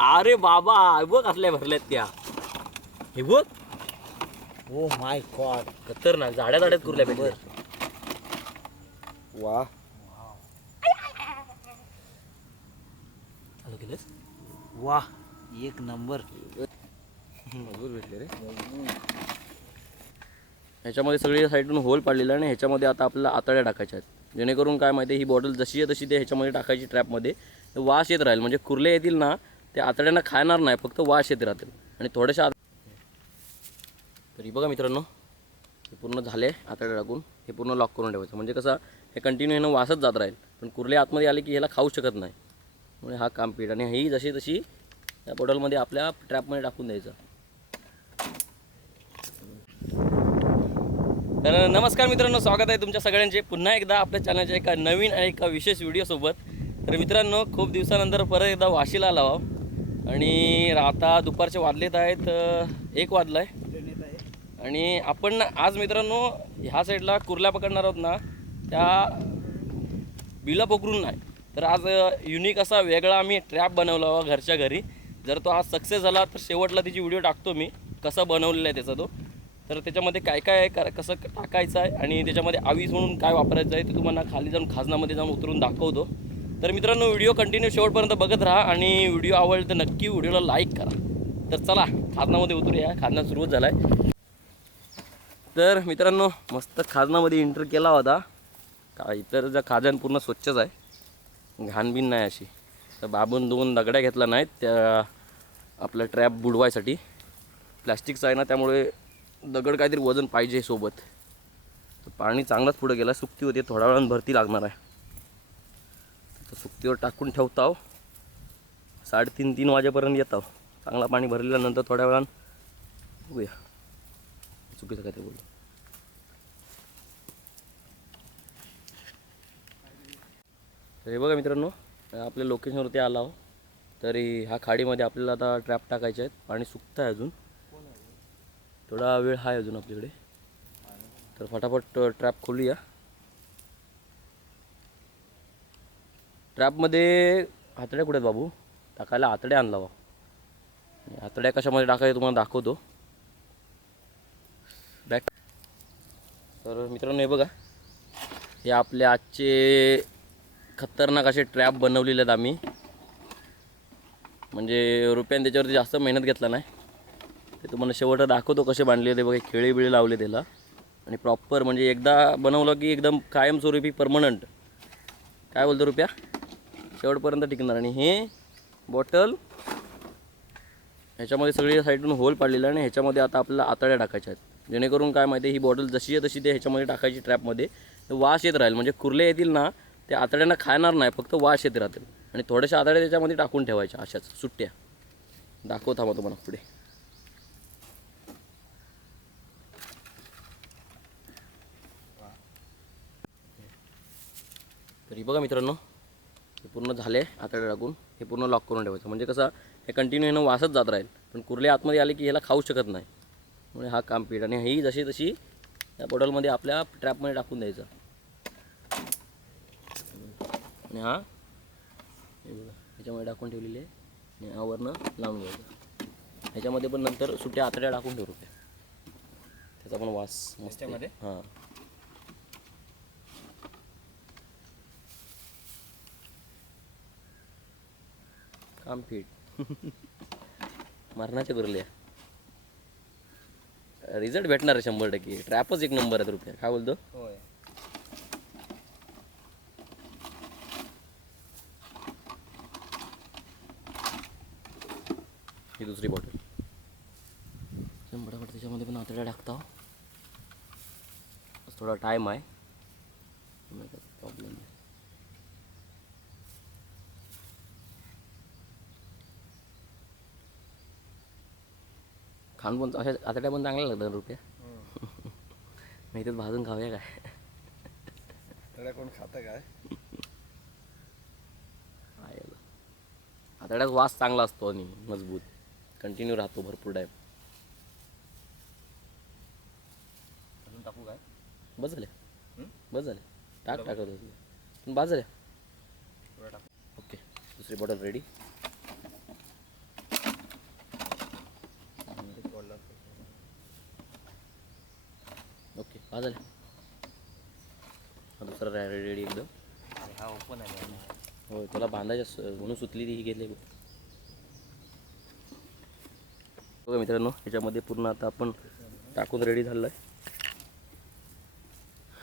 अरे बाबा बघ असल्या भरल्यात त्या. हे बघ. ओ माय गॉड खतरनाक झाड्या झाड्यात कुरल्या भेटल्या वा. चालू केलंस वा एक नंबर. मजबूत भेटले रे. ह्याच्यामध्ये सगळी साईडून होल पाडलेला आहे आणि ह्याच्यामध्ये आता आपल्याला आतड्या टाकायच्या आहेत. जेणेकरून काय माहिती ही बॉटल जशी आहे तशी ते ह्याच्यामध्ये टाकायची ट्रॅपमध्ये वास येत राहील म्हणजे कुर्ले येतील ना ते आतड्यांना खाणार नाही फक्त वास येत राहतील. आणि थोड्याशा आत- तरी बघा मित्रांनो हे पूर्ण झाले आतड्या टाकून हे पूर्ण लॉक करून ठेवायचं. म्हणजे कसं हे कंटिन्यू ह्यानं वासच जात राहील. पण कुर्ले आतमध्ये आले की ह्याला खाऊ शकत नाही. म्हणजे हा काम पीठ आणि ही जशी तशी त्या बॉटलमध्ये आपल्या ट्रॅपमध्ये टाकून द्यायचं. तर नमस्कार मित्रांनो स्वागत आहे तुमच्या सगळ्यांचे. पुन्हा एकदा आपल्या चॅनलच्या एका नवीन आणि एका विशेष व्हिडिओसोबत तर मित्रांनो खूप दिवसानंतर परत एकदा वाशीला आला आणि आता दुपारचे वाजलेत आहेत एक वाजला आहे आणि आपण आज मित्रांनो ह्या साईडला कुर्ल्या पकडणार आहोत ना त्या बिला पोखरून नाही. तर आज युनिक असा वेगळा आम्ही ट्रॅप बनवला हवा घरच्या घरी. जर तो आज सक्सेस झाला तर शेवटला तिची व्हिडिओ टाकतो मी कसा बनवलेला आहे त्याचा तो. तर त्याच्यामध्ये काय काय आहे का कसं टाकायचं आहे आणि त्याच्यामध्ये आवीज म्हणून काय वापरायचं आहे ते तुम्हाला खाली जाऊन खाजनामध्ये जाऊन उतरून दाखवतो. तर मित्रांनो व्हिडिओ कंटिन्यू शेवटपर्यंत बघत राहा आणि व्हिडिओ आवडला तर नक्की व्हिडिओला लाईक करा. तर चला खाजनामध्ये उतरूया. खाजना सुरुवात झाला आहे तर मित्रांनो मस्त खाजनामध्ये एंटर केला होता. का इतर ज्या खाजन पूर्ण स्वच्छच आहे. घाणबीन नाही अशी. तर बाबून दोन दगड्या घेतला नाहीत त्या आपल्या ट्रॅप बुडवायसाठी. प्लॅस्टिकचं आहे ना त्यामुळे दगड काहीतरी वजन पाहिजे सोबत. तर पाणी चांगलंच पुढे गेलं. सुकती होती थोड्या वेळानं भरती लागणार आहे. सुकतीवर टाकून ठेवताव हो. साडेतीन तीन वाजेपर्यंत येताव हो. चांगला पाणी भरल्यानंतर थोड्या वेळानं बघूया. चुकीचं काय ते बोलू तर हे बघा मित्रांनो आपल्या लोकेशनवरती आला आहो तरी ह्या खाडीमध्ये आपल्याला आता ट्रॅप टाकायचे आहेत. पाणी सुकतं आहे अजून. थोडा वेळ आहे अजून आपल्याकडे. तर फटाफट ट्रॅप खोलूया. ट्रॅपमध्ये हातड्या कुठे आहेत बाबू? टाकायला हातड्या आणला बा. आतड्या हातड्या कशामध्ये टाकायचं तुम्हाला दाखवतो. बॅक तर मित्रांनो हे बघा. हे आपले आजचे खतरनाक असे ट्रॅप बनवलेले आहेत आम्ही. म्हणजे रुपयाने त्याच्यावरती जास्त मेहनत घेतला नाही. ते तुम्हाला शेवट दाखवतो कसे बांधले ते बघा खेळे बिळे लावले त्याला. आणि प्रॉपर म्हणजे एकदा बनवलं की एकदम कायमस्वरूपी परमनंट काय बोलतो रुपया? शेवटपर्यंत टिकणार. आणि हे बॉटल ह्याच्यामध्ये सगळी साईडून होल पाडलेला आणि ह्याच्यामध्ये आता आपल्याला आतड्या टाकायच्या आहेत. जेणेकरून काय माहिती आहे, ही बॉटल जशी आहे तशी ते ह्याच्यामध्ये टाकायची ट्रॅपमध्ये. वास येत राहील. म्हणजे कुर्ले येतील ना ते आतड्यांना खाणार नाही फक्त वास येत राहतील. आणि थोड्याशा आतड्या त्याच्यामध्ये टाकून ठेवायच्या अशाच सुट्ट्या. दाखव थांबा तुम्हाला पुढे. तरी बघा मित्रांनो हे पूर्ण झाले आतड्या टाकून हे पूर्ण लॉक करून ठेवायचं. म्हणजे कसं हे कंटिन्यू ह्यानं वासच जात राहील. पण कुर्ले आतमध्ये आले की ह्याला खाऊ शकत नाही. म्हणजे हा काम पीठ आणि ही जशी तशी त्या बॉटलमध्ये आपल्या ट्रॅपमध्ये टाकून द्यायचं. आणि हा हे ह्याच्यामध्ये टाकून ठेवलेली आहे. आणि यावरनं लावून घ्यायचं. ह्याच्यामध्ये पण नंतर सुट्या आतड्या टाकून ठेवू त्याचा पण वास मस्त आहे. त्याच्यामध्ये? हां. काम पीठ मरणाचे गुरले रिझल्ट भेटणार आहे शंभर टक्के. ट्रॅपच एक नंबर आहे रुपया. काय बोलतो? होय. ही दुसरी बॉटल फटाफट त्याच्यामध्ये पण आतड्या टाकता. थोडा टाईम आहे प्रॉब्लेम नाही खाऊन पण अशा आतड्या पण चांगल्या लागतात रुपया नाही तर भाजून खाऊया काय? कोण खातं काय. आतड्यात वास चांगला असतो आणि मजबूत. कंटिन्यू राहतो भरपूर टाईम अजून टाकू काय? बस झाले. हं? बस झाले. टाक टाकत होते पण ओके दुसरी बॉटल रेडी हा झालं हा दुसरा रेडी रेडी एकदम. अरे हा ओपन आहे होय तुला बांधायचं स- म्हणून सुतली ती ही घेतली बघ मित्रांनो ह्याच्यामध्ये पूर्ण आता आपण टाकून रेडी झालं आहे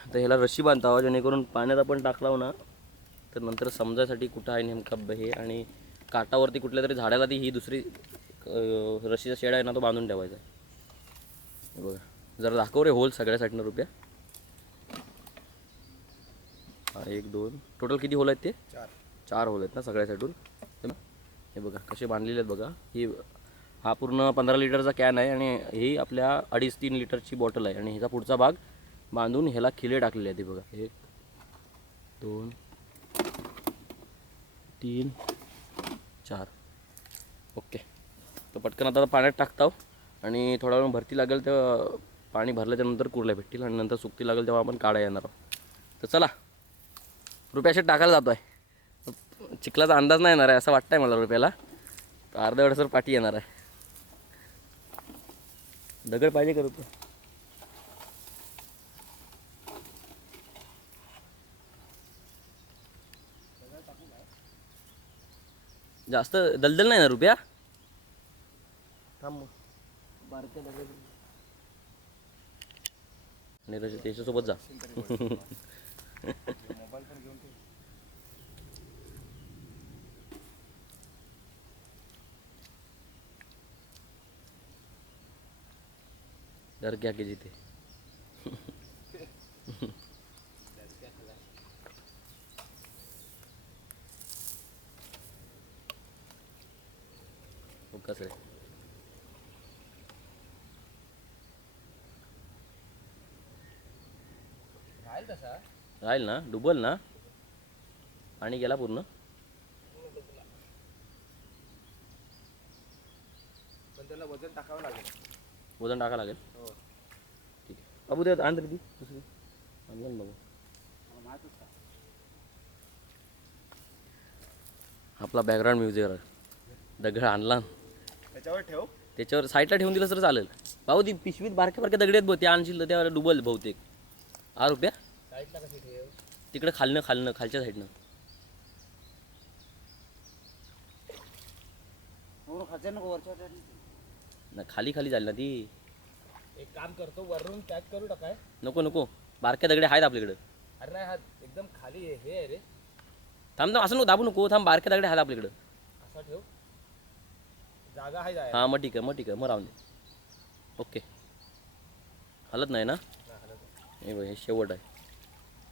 तर ह्याला रशी बांधावा जेणेकरून पाण्यात आपण टाकलाव ना तर नंतर समजायसाठी कुठं आहे नेमका हे आणि काटावरती कुठल्या तरी झाडाला ती ही दुसरी रशीचा शेड आहे ना तो बांधून ठेवायचा हे बघा. जरा दाखव रे होल सगळ्या साईडनं रुपया. हा एक दोन. टोटल किती होल आहेत ते? चार. चार होल आहेत ना सगळ्या साईडून हे बघ. हे कसे बांधलेले आहेत बघा. ही हा पूर्ण पंधरा लिटरचा कॅन आहे आणि ही आपल्या अडीच तीन लिटरची बॉटल आहे. आणि ह्याचा पुढचा भाग बांधून ह्याला खिले टाकलेले आहेत हे बघा. एक दोन तीन चार. ओके. तर पटकन आता पाण्यात टाकताव आणि थोडा वेळ भरती लागेल तेव्हा पाणी भरल्याच्यानंतर कुरल्या भेटतील आणि नंतर सुकती लागेल तेव्हा आपण काढा येणार आहोत. तर चला रुपयाशी टाकायला जातो आहे चिखलाचा अंदाज नाही येणार आहे असं वाटतंय मला रुपयाला. तर अर्ध्या वेळेसर पाठी येणार आहे. दगड पाहिजे का रुपये? जास्त दलदल नाही ना रुपया? थांब बारक्या दगड नीरज त्याच्यासोबत जा. मोबाईल पण घेऊन ठेव डर क्या के जीते राहील ना डुबल ना. पाणी गेला पूर्ण. वजन टाकावं लागेल. वजन टाका लागेल. हो. ठीक आहे. बाबू दे आण ती दुसरी. आणलं बाबू होता. आपला बॅकग्राऊंड म्युझिक दगड आणला. त्याच्यावर ठेव. त्याच्यावर साईडला ठेवून दिलं तर चालेल. भाऊ ती पिशवीत बारक्या बारक्या दगड आहेत त्या आणशील तर त्यावर डुबल बहुतेक. हा रुपया? साईडला कशी ठेव तिकडे खालनं खालनं खालच्या साईडनं. पूर्ण खायचं नको वरच्या side नी. ना खाली खाली झाली ना ती. एक काम करतो वरून पॅक करू टाकाय नको नको. बारक्या दगडे आहेत आपल्याकडे. अरे नाही हा एकदम खाली आहे हे आहे रे. थांब थांब असं नको दाबू नको. थांब बारक्या दगडे आहेत आपल्याकडे. असा ठेव. जागा आहे जाय हां मग ठीक आहे मग ठीक आहे मग राहून दे. ओके. हलत नाही ना? हे बघ हे शेवट आहे.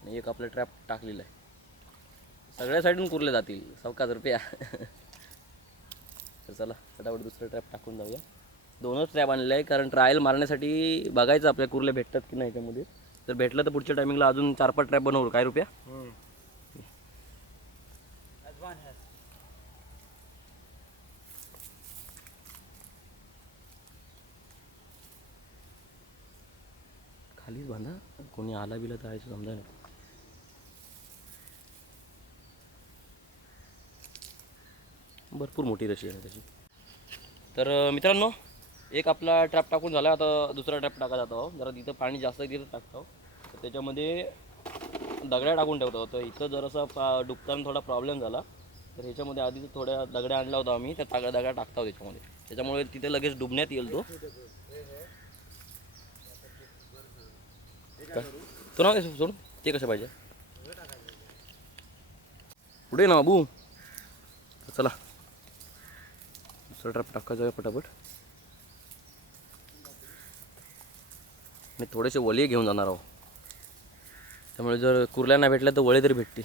आणि एक आपलं ट्रॅप टाकलेलं आहे. सगळ्या साईडून कुरले जातील. सावकाच रुपया. तर चला फटाफट दुसरं ट्रॅप टाकून जाऊया. दोनच ट्रॅप आणलेले आहे कारण ट्रायल मारण्यासाठी बघायचं आपल्या कुर्ले भेटतात की नाही याच्यामध्ये जर भेटलं तर पुढच्या टायमिंगला अजून चार पाच ट्रॅप बनवू. काय रुपया? खालीच बांधा. कोणी आला बिला तर समजा नाही भरपूर मोठी रशी आहे त्याची. तर मित्रांनो एक आपला ट्रॅप टाकून झाला. आता दुसरा ट्रॅप टाका जातो जरा तिथं पाणी जास्त तिथं टाकतो. तर त्याच्यामध्ये दगड्या टाकून ठेवतो. तर इथं जरासा पा डुबताना थोडा प्रॉब्लेम झाला. तर ह्याच्यामध्ये आधी थोड्या दगड्या आणला होता आम्ही. त्या तागड्या दगड्या टाकतो त्याच्यामध्ये. त्याच्यामुळे तिथे लगेच डुबण्यात येईल तो. तो ना सोड? ते कसं पाहिजे? पुढे ना बाबू. चला. दुसरा ट्रॅप जाऊया आहे पटापट. मी थोडेसे वली घेऊन जाणार आहो. त्यामुळे जर कुर्ल्या नाही भेटल्या तर वळे तरी भेटतील.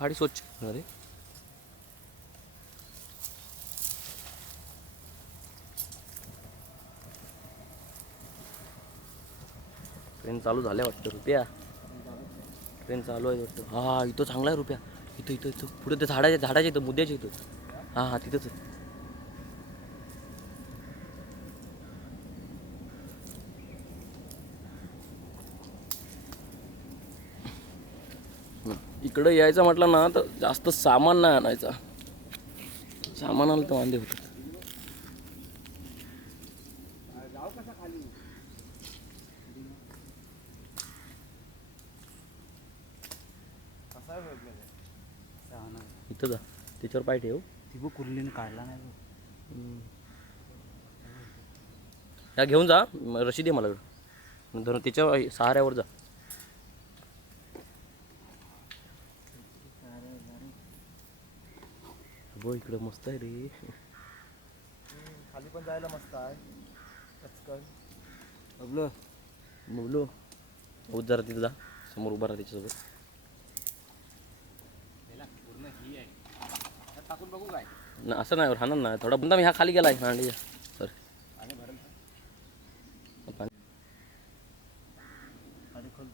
गाडी स्वच्छ अरे ट्रेन चालू झाल्या वाटतं रुपया. ट्रेन चालू आहे वाटतं हा इथं चांगला आहे रुपया. इथं इथं इथं. पुढे ते झाडाच्या झाडाच्या इथं मुद्द्याच्या इथं. हां हां तिथंच इकडं यायचं म्हटलं ना तर जास्त सामान नाही आणायचा. सामान आलं तर वांदे होतं गाव कसा खाली कसा आहे वेगवेगळं इथं जा. त्याच्यावर पाय ठेव. ती बघ कुर्लीने काढला नाही बघ. ह्या घेऊन जा. म- रशी दे मला इकडं. धरून त्याच्या सहाऱ्यावर जा. बघ इकडं मस्त आहे रे. खाली पण जायला मस्त आहे. बबलो बोलो हो जरा तिथं जा. समोर उभा राहा त्याच्यासोबत पूर्ण ही आहे टाकून बघू काय. ना असं नाही राहणार ना थोडा बंदा मी हा खाली गेलाय. हांडीच्या सर आणि भरेल खाली. खोल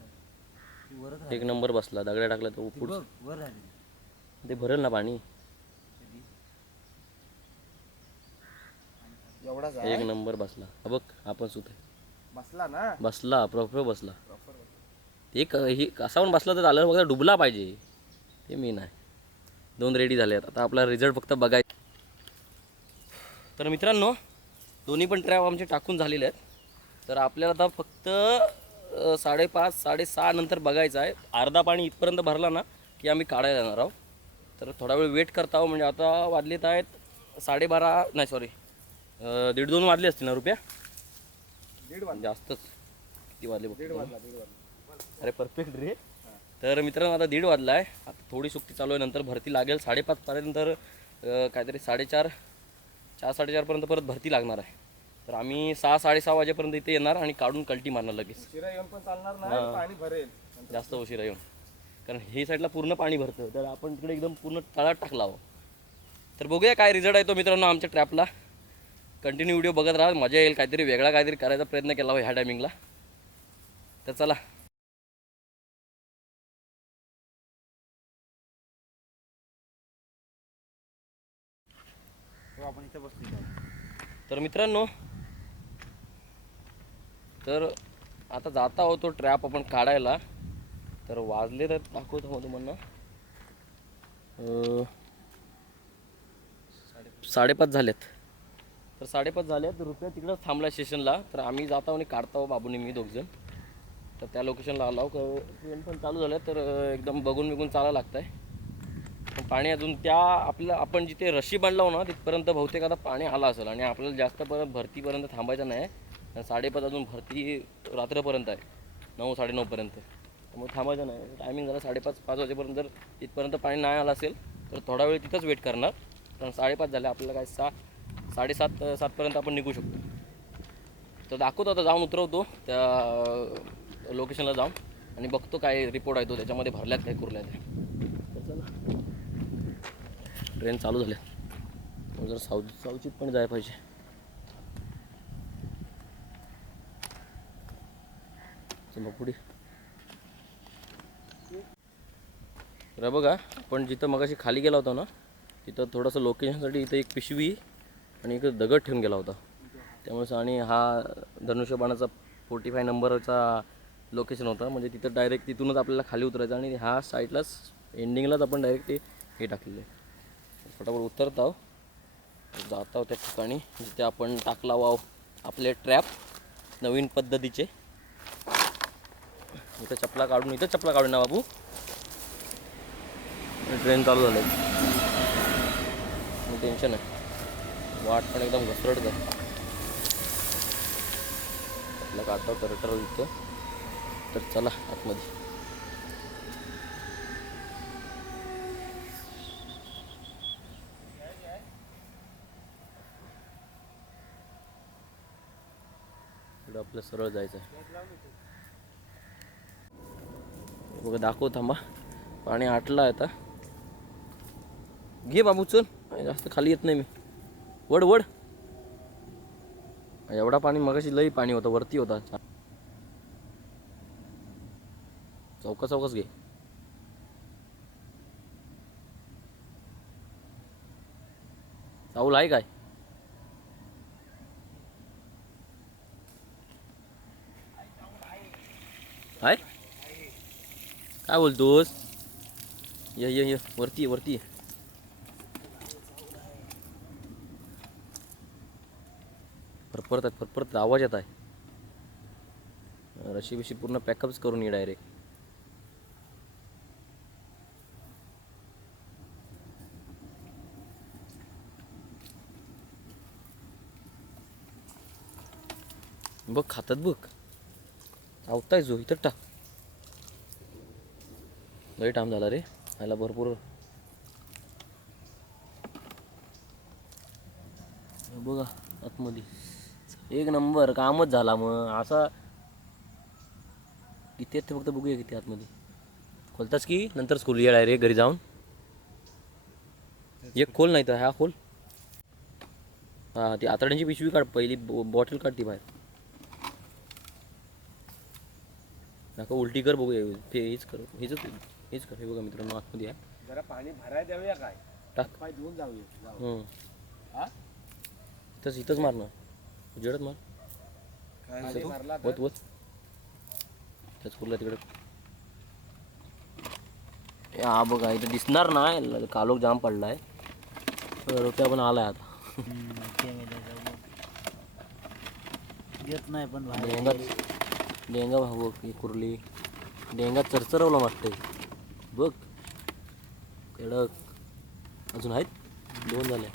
ती वरच एक नंबर बसला. दगड्या टाकला तो पुढं बघ ते भरेल ना पाणी? एक नंबर बसला. बघ आपण सुत आहे. बसला ना? बसला प्रॉपर बसला. ते क ही असा पण बसला तर झालं फक्त डुबला पाहिजे. ते मी नाही. दोन रेडी झाले आहेत. आता आपला रिझल्ट फक्त बघाय तर मित्रांनो दोन्ही पण ट्रॅप आमचे टाकून झालेले आहेत. तर आपल्याला आता फक्त साडेपाच साडेसहा नंतर बघायचं आहे. अर्धा पाणी इथपर्यंत भरला ना की आम्ही काढायला जाणार आहोत. तर थोडा वेळ वेट करता आहोत. म्हणजे आता वाजलेत आहेत साडेबारा नाही सॉरी दीड दोन वाजले असतील ना रुपया? दीड वाजला. जास्तच. किती वाजला अरे परफेक्ट रे. तर मित्रांनो आता दीड वाजला आहे आता थोडी सुट्टी चालू आहे नंतर भरती लागेल. साडेपाचपर्यंत तर काहीतरी साडेचार चार साडेचारपर्यंत परत भरती लागणार आहे. तर आम्ही सहा साडेसहा वाजेपर्यंत इथे येणार आणि काढून कल्टी मारणार लगेच. येऊन पण चालणार नाही पाणी भरेल. जास्त उशिरा येऊन. कारण हे साईडला पूर्ण पाणी भरतं. तर आपण तिकडे एकदम पूर्ण तळात टाकला हवं तर बघूया काय रिझल्ट आहे तो मित्रांनो आमच्या ट्रॅपला कंटिन्यू व्हिडिओ बघत राहा. मजा येईल. काहीतरी वेगळा काहीतरी करायचा प्रयत्न केला हवा ह्या टायमिंगला तर चला. आपण इथे बसलो तर मित्रांनो तर आता जाता होतो ट्रॅप आपण काढायला. तर वाजले तर दाखवतो मग तुम्हाला. साडेपाच झालेत. तर साडेपाच झालेत. रुपया तिकडं थांबला स्टेशनला तर आम्ही जातो आणि काढतो बाबूने मी दोघजण. तर त्या लोकेशनला आलो ट्रेन पण चालू झालं तर एकदम बघून बिघून चालायला लागतं आहे पण पाणी अजून त्या आपलं आपण जिथे रशी बांधला ना तिथपर्यंत बहुतेक आता पाणी आलं असेल आणि आपल्याला जास्त परत भरतीपर्यंत थांबायचं नाही साडेपाच अजून भरती रात्रपर्यंत आहे. नऊ साडेनऊपर्यंत त्यामुळे थांबायचं नाही. टायमिंग झाला साडेपाच पाच वाजेपर्यंत. जर तिथपर्यंत पाणी नाही आलं असेल तर थोडा वेळ तिथंच वेट करणार. कारण साडेपाच झाले आपल्याला काय सा साडेसात सातपर्यंत आपण निघू शकतो. तर दाखवतो आता जाऊन उतरवतो. त्या लोकेशनला जाऊन. आणि बघतो काय रिपोर्ट आहे तो. त्याच्यामध्ये भरल्यात काय कुरल्यात आहे ट्रेन चालू झाल्या जर साऊथ साऊथचीत पण जायला पाहिजे. मग पुढे. तर बघा आपण जिथं मगाशी खाली गेला होता ना तिथं थोडंसं लोकेशनसाठी इथं एक पिशवी आणि एक दगड ठेवून गेला होता. त्यामुळे आणि हा धनुष्यबाणाचा फोर्टी फाय नंबरचा लोकेशन होता. म्हणजे तिथं डायरेक्ट तिथूनच आपल्याला खाली उतरायचं आणि ह्या साईडलाच एंडिंगलाच आपण डायरेक्ट ते हे टाकलेलं आहे. फटाफट उतरत आहो. जात आहो त्या ठिकाणी जिथे आपण टाकला वाव आपले ट्रॅप नवीन पद्धतीचे. इथं चपला काढून इथं चपला काढून ना बाबू. ट्रेन चालू झाले टेन्शन आहे वाट पण एकदम घसरट आहे. आपला काढतो तरटर इथं. तर चला आतमध्ये. आपलं सरळ जायचं आहे. बघा दाखव थांबा. पाणी आटलं आहे आता. घे बाबू चल. जास्त खाली येत नाही मी. वड वड. एवढा पाणी मगाशी लई पाणी होतं वरती होता. चौका चौकाच घे. चाऊल आहे काय? काय काय बोलतोस? ये ये ये वरती वरती. फरफरत आहे फरफरत आवाज येत आहे. रशी बिशी पूर्ण पॅकअप्स करून ये डायरेक्ट बघ खातात बघ. आवताय जो इथं टाक. लई टाइम झाला रे ह्याला भरपूर. बघा आतमध्ये. एक नंबर कामच झाला मग असा. किती आहेत ते फक्त बघूया किती आतमध्ये. खोलताच की? नंतर स्कूल ये डायरेक्ट घरी जाऊन. एक खोल नाही तर हा खोल. हां ती आतड्यांची पिशवी काढ पहिली बॉटल काढ ती बाहेर. नका उलटी कर बघूया हेच कर. हेच हेच कर. हे बघा मित्रांनो आतमध्ये आहे. जरा पाणी भरायला देऊया काय? टाक. पाय धुवून जाऊया. हा. इथंच इथंच मार. ना उजेडत मार वत वत. त्याच तिकडे. ए, हा बघा इथं दिसणार नाही कालोख जाम पडलाय. रोट्या पण आलाय आता. येत नाही पण डेंगा भाऊ बघ कुर्ली. डेंगा चरचरवला वाटते बघ. कडक. अजून आहेत? दोन झाले.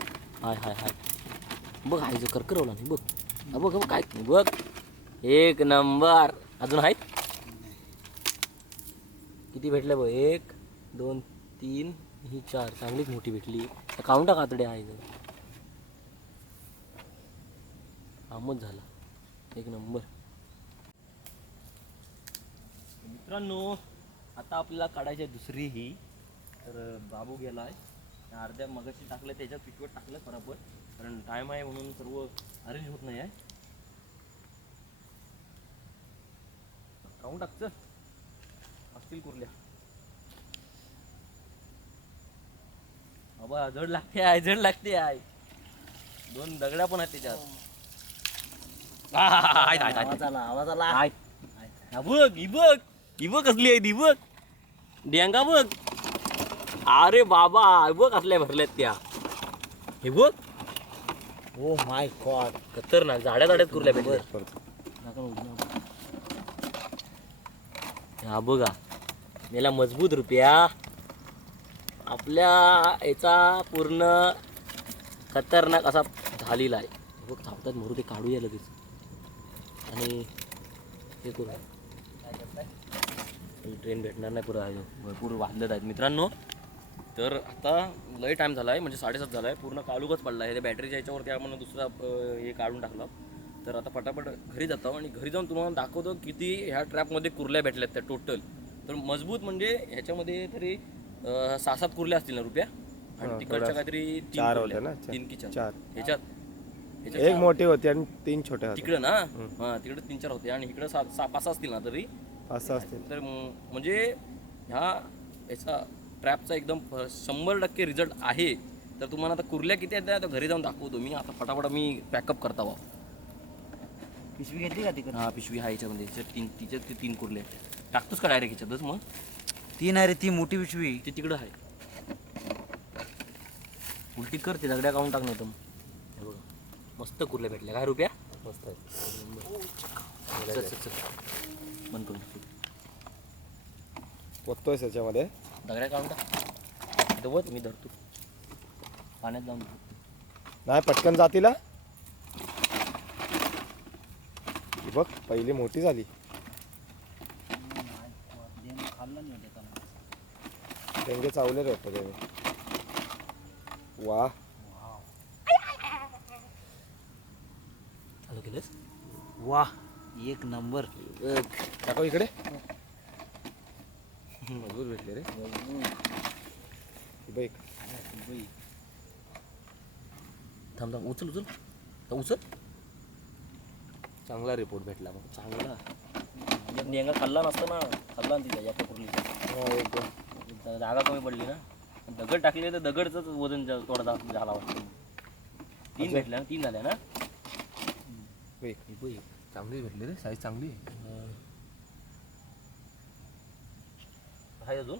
हाय हाय हाय. बघ हाय जो करकरवला नाही बघ. बघ बघ काय बघ. एक नंबर. अजून आहेत? किती भेटले बघ? एक दोन तीन. ही चार. चांगलीच मोठी भेटली. काउंटा कातडे आहे इथं. आमच झाला. एक नंबर. मित्रांनो आता आपल्याला काढायची आहे दुसरी ही. तर बाबू गेला आहे अर्ध्या मगाशी टाकलं त्याच्यात पिशवट टाकलं बरोबर कारण टाईम आहे म्हणून सर्व अरेंज होत नाही आहे. काऊन टाकचं. असतील कुर्ल्या. बाबा जड लागते आहे जड लागते आहे. दोन दगड्या पण आहेत त्याच्यात. आहेत. आवाज आला आवाज आला. हा बघ ही बघ. ही बघ कसली आहे ती बघ डेंगा बघ. अरे बाबा बघ असल्या भरल्यात त्या. हे बघ. ओ माय गॉड खतरनाक. झाड्या झाड्यात कुरल्या हा बघा. याला मजबूत रुपया. आपल्या याचा पूर्ण खतरनाक असा झालेला आहे. बघ धावतात मरू ते काढूया लगेच. आणि हे करू. ट्रेन भेटणार नाही पुरा भरपूर वाजलेत आहेत. मित्रांनो तर आता लय टाईम झाला आहे म्हणजे साडेसात झाला आहे पूर्ण कालूकच पडला आहे त्या बॅटरीच्या याच्यावरती आपण दुसरा हे काढून टाकलं. तर आता पटापट घरी जातो आणि घरी जाऊन तुम्हाला दाखवतो किती ह्या ट्रॅपमध्ये कुर्ल्या भेटल्यात त्या टोटल तर मजबूत म्हणजे ह्याच्यामध्ये तरी सहा सात कुर्ल्या असतील ना रुपया? आणि तिकडच्या काहीतरी तीन चार कुर्ल्या. होत्या ना? तीन की चार. ह्याच्यात एक मोठी होती आणि तीन छोट्या तिकडं ना? हा तिकडे तीन चार होते आणि इकडे सात सहा पाच असतील ना तरी? असं असतील तर म- म्हणजे ह्या याचा ट्रॅपचा एकदम फ- शंभर टक्के रिझल्ट आहे. तर तुम्हाला आता कुर्ल्या किती आहेत त्या घरी जाऊन दाखवतो. मी आता फटाफट मी पॅकअप करता वा पिशवी घेतली का तिकडे? हा पिशवी आहे याच्यामध्ये. याच्यात तीन तिच्यात ते तीन कुर्ले आहेत. टाकतोच का डायरेक्ट याच्यातच मग. ती नाही रे ती मोठी पिशवी. ते तिकडं आहे. उलटी कर ते दगड्या काढून टाक नाही तर हे बघा. मस्त कुर्ल्या भेटल्या. काय रुपया? मस्त आहे बंद करून त्याच्यामध्ये दगड्या काढून टाक. इथं वत मी धरतो. पाण्यात जाऊन नाही पटकन जातील. बघ पहिली मोठी झाली. खाल्लं डेंगे चावले रे होते त्याने वा चालू केलंस वा एक नंबर. टाको इकडे. मजबूत भेटले रे. बघ थांब थांब उचल उचल. उचल. चांगला रिपोर्ट भेटला मग चांगला. नेंगा खाल्ला नसता ना. खाल्ला ना तिच्या या कुर्लीचा हा, एकदम जागा कमी पडली ना. दगड टाकले तर दगडच वजन थोडा झाला वाटतं. तीन भेटल्या ना तीन झाल्या ना? बघ. चांगली भेटली रे साईज चांगली आहे. आहे अजून?